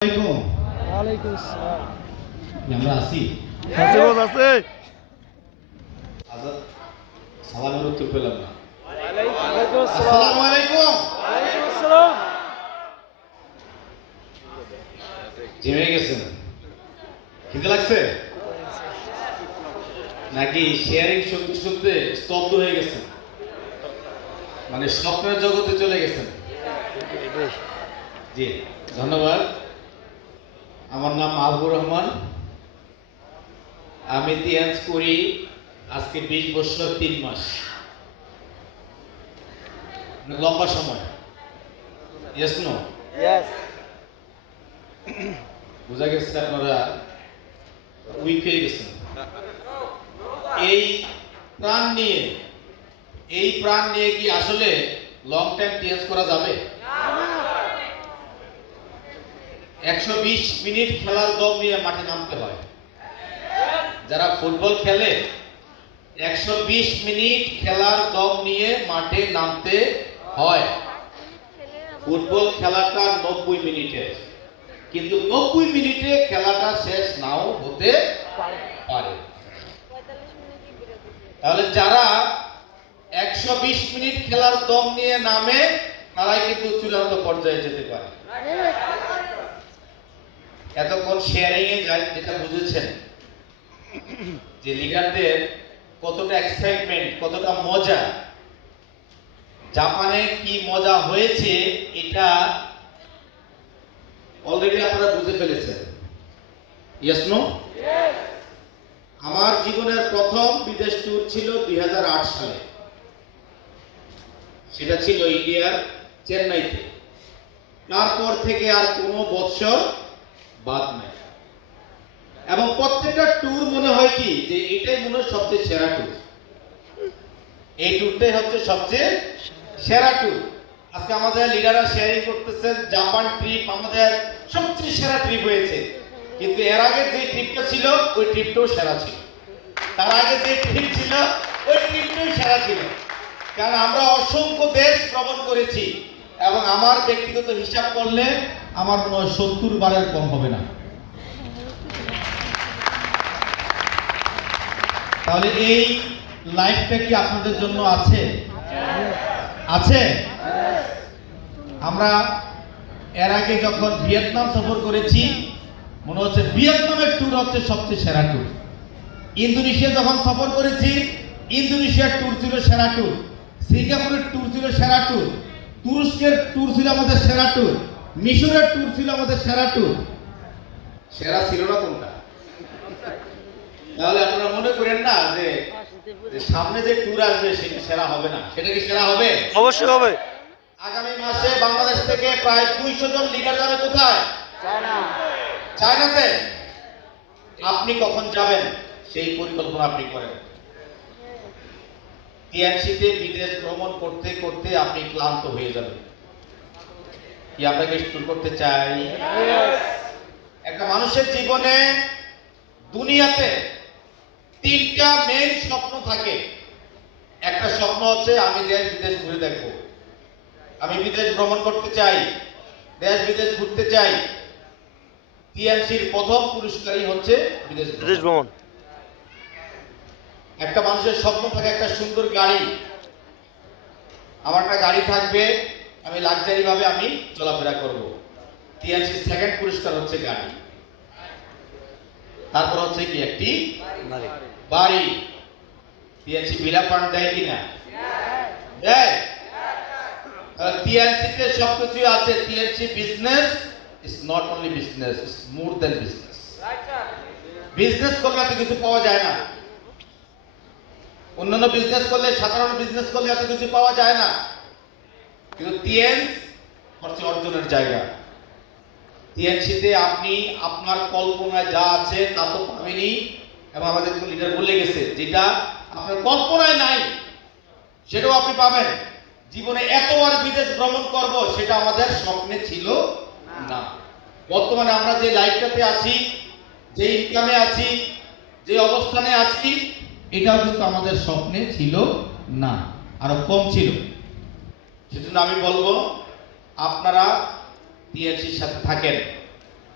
ওয়ালাইকুম আসসালাম। আমরা আছি হাসিবুল আছে। আজাদ সালামের উত্তর পেলাম না। ওয়ালাইকুম আসসালাম। আসসালামু আলাইকুম। ওয়ালাইকুম আসসালাম। জেমে গেছেন? খিদে লাগছে নাকি শেয়ারিং শুনতে শুনতে স্তব্ধ হয়ে গেছেন, মানে স্বপ্নের জগতে চলে গেছেন? জি ধন্যবাদ। আমার নাম মাহবুবুর রহমান। আমি তিয়াঞ্জ করি আজকে 20 বছর 3 মাস, লম্বা সময়। Yes no? ইয়েস। বোঝা গেছে আপনারা উইক হয়ে গেছেন। এই প্রাণ নিয়ে কি আসলে লং টাইম টিএস করা যাবে? 120 মিনিট খেলার দম নিয়ে মাঠে নামতে হয়। যারা ফুটবল খেলে 120 মিনিট খেলার দম নিয়ে মাঠে নামতে হয়। ফুটবল খেলাটা 90 মিনিটের, কিন্তু 90 মিনিটে খেলাটা শেষ নাও হতে পারে। তাহলে যারা 120 মিনিট খেলার দম নিয়ে নামে তারাই কিন্তু চূড়ান্ত পর্যায়ে যেতে পারে। এতক্ষণ শেয়ারিং এ যেটা বুঝেছেন যে লিডারদের কতটা এক্সাইটমেন্ট, কতটা মজা, জাপানে কি মজা হয়েছে এটা অলরেডি আপনারা বুঝে ফেলেছেন। Yes no? আমার জীবনের প্রথম বিদেশ ট্যুর ছিল 2008 সালে। সেটা ছিল ইন্ডিয়ার চেন্নাইতে। তারপর থেকে আর কোনো বছর বাদ নাই, এবং প্রত্যেকটা ট্যুর মনে হয় কি যে এটাই মনে হয় সবচেয়ে সেরা ট্যুর। এই ট্যুরটাই হচ্ছে সবচেয়ে সেরা ট্যুর। আজকে আমাদের লিডাররা শেয়ারিং করতেছেন জাপান ট্রিপ আমাদের সবচেয়ে সেরা ট্রিপ হয়েছে, কিন্তু এর আগে যে ট্রিপটা ছিল ওই ট্রিপটাও সেরা ছিল, তার আগে যে ট্রিপ ছিল ওই ট্রিপটাও সেরা ছিল। কারণ আমরা অসংখ্য দেশ ভ্রমণ করেছি, এবং আমার ব্যক্তিগত হিসাব করলে আমার মনে হয় 70 বারের কম হবে না। তাহলে এই লাইফটা কি আপনাদের জন্য আছে? আছে। আমরা এর আগে যখন ভিয়েতনাম সফর করেছি মনে হচ্ছে ভিয়েতনামের ট্যুর হচ্ছে সবচেয়ে সেরা ট্যুর। ইন্দোনেশিয়া যখন সফর করেছি ইন্দোনেশিয়ার ট্যুর ছিল সেরা ট্যুর। সিঙ্গাপুরের ট্যুর ছিল সেরা ট্যুর। তুরস্কের ট্যুর ছিল আমাদের সেরা ট্যুর। মিশরের ট্যুর ছিল আমাদের সেরা ট্যুর। সেরা ছিল না কোনটা? তাহলে আপনারা মনে করেন না যে সামনে যে ট্যুর আসবে সেটা সেরা হবে না? সেটা কি সেরা হবে? অবশ্যই হবে। আগামী মাসে বাংলাদেশ থেকে প্রায় 200 জন লিডার যাবে কোথায়? চায়নাতে। আপনি কখন যাবেন সেই পরিকল্পনা আপনি করেন। টিএনসিতে বিদেশ ভ্রমণ করতে করতে আপনি ক্লান্ত হয়ে যাবেন। কি আমরা কি ট্যুর করতে চাই? একটা মানুষের জীবনে দুনিয়াতে 3টা মেইন স্বপ্ন থাকে। একটা স্বপ্ন হচ্ছে আমি দেশ বিদেশ ঘুরে দেখবো, আমি বিদেশ ভ্রমণ করতে চাই, দেশ বিদেশ ঘুরতে চাই। টিএনসির প্রথম পুরস্কারই হচ্ছে বিদেশ ভ্রমণ। একটা মানুষের স্বপ্ন থাকে একটা সুন্দর গাড়ি, আমার একটা গাড়ি থাকবে, আমি লাক্সারি ভাবে আমি চলাফেরা করব। টিএনসির সেকেন্ড পুরস্কার হচ্ছে গাড়ি। তারপর হচ্ছে কি একটি বাড়ি। টিএনসি বিলা ফান্ড দেয় কিনা? দেয়। টিএনসিতে সবকিছু আছে। TNC business is not only business, is more than business. Business করলে এত কিছু পাওয়া যায় না। অন্যান্য বিজনেস করলে, সাধারণ বিজনেস করলে এত কিছু পাওয়া যায় না, কিন্তু টিএনসি হচ্ছে অর্জনের জায়গা। টিএনসিতে আপনি আপনার কল্পনায় যা আছে তা তো পাবেনই, এবং আমাদের লিডার বলে গেছে যেটা আপনার কল্পনায় নাই সেটাও আপনি পাবেন। জীবনে এতবার বিদেশ ভ্রমণ করব সেটা আমাদের স্বপ্নে ছিল না। বর্তমানে আমরা যে লাইফটাতে আছি, যে ইনকামে আছি, যে অবস্থানে আছি, এটাও কিন্তু আমাদের স্বপ্নে ছিল না, আরো কম ছিল। সেজন্য আমি বলবো আপনারা টিএনসির সাথে থাকেন,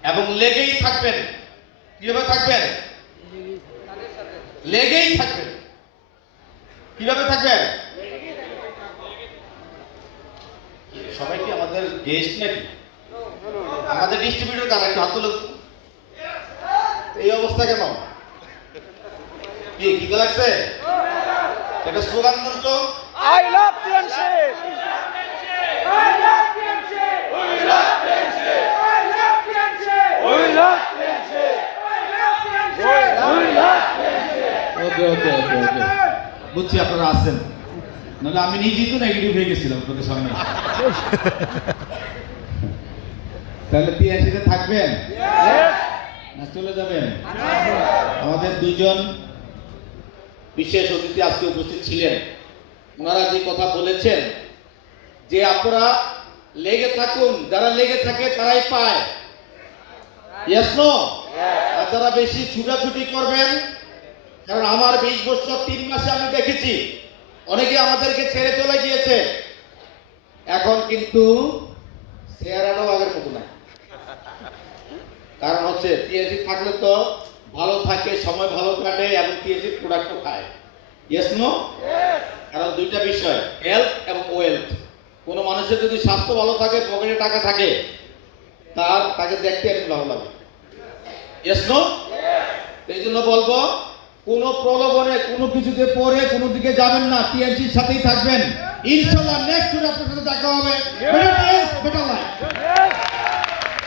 এবং লেগেই থাকবেন। কিভাবে থাকবেন? লেগেই থাকবেন। কিভাবে থাকবেন? সবাই কি আমাদের গেস্ট নাকি? আমাদের ডিস্ট্রিবিউটর কারা? একটু হাত তুলে। এই অবস্থা কেন? কি লাগছে? একটা স্লোগান দেন তো। I love TNC! I love TNC! We love TNC! I love TNC! We love TNC! I love TNC! We love TNC! ওকে ওকে ওকে ওকে, বুঝছি আপনারা আসছেন, নাহলে আমি নিজেই তো নেগেটিভ হয়ে গেছিলাম আপনাদের সামনে। তাহলে টিএনসিতে থাকবেন না চলে যাবেন? আমাদের দুইজন বিশেষ অতিথি আজকে উপস্থিত ছিলেন। ওনারা যে কথা বলেছেন যে আপনারা লেগে থাকুন, যারা লেগে থাকে তারাই পায়। Yes no? আর যারা বেশি ছুটাছুটি করবেন, কারণ আমার 20 বছর 3 মাসে আমি দেখেছি অনেকে আমাদেরকে ছেড়ে চলে গিয়েছে, এখন কিন্তু চেহারাটাও আগের মতো না। কারণ হচ্ছে টিএসসি থাকলে তো ভালো থাকে, সময় ভালো কাটে এবং টিএসসি প্রোডাক্টও খায়। Yes no? কারণ দুইটা বিষয়, হেলথ এবং ওয়েলথ। কোনো মানুষের যদি স্বাস্থ্য ভালো থাকে, পকেটে টাকা থাকে, তাকে দেখতে একটু ভালো লাগে। Yes no? এই জন্য বলবো, কোনো প্রলোভনে কোনো কিছুতে পড়ে কোনো দিকে যাবেন না, টিএনসির সাথেই থাকবেন। ইনশাআল্লাহ নেক্সট টুরে আপনার সাথে দেখা হবে। Better life.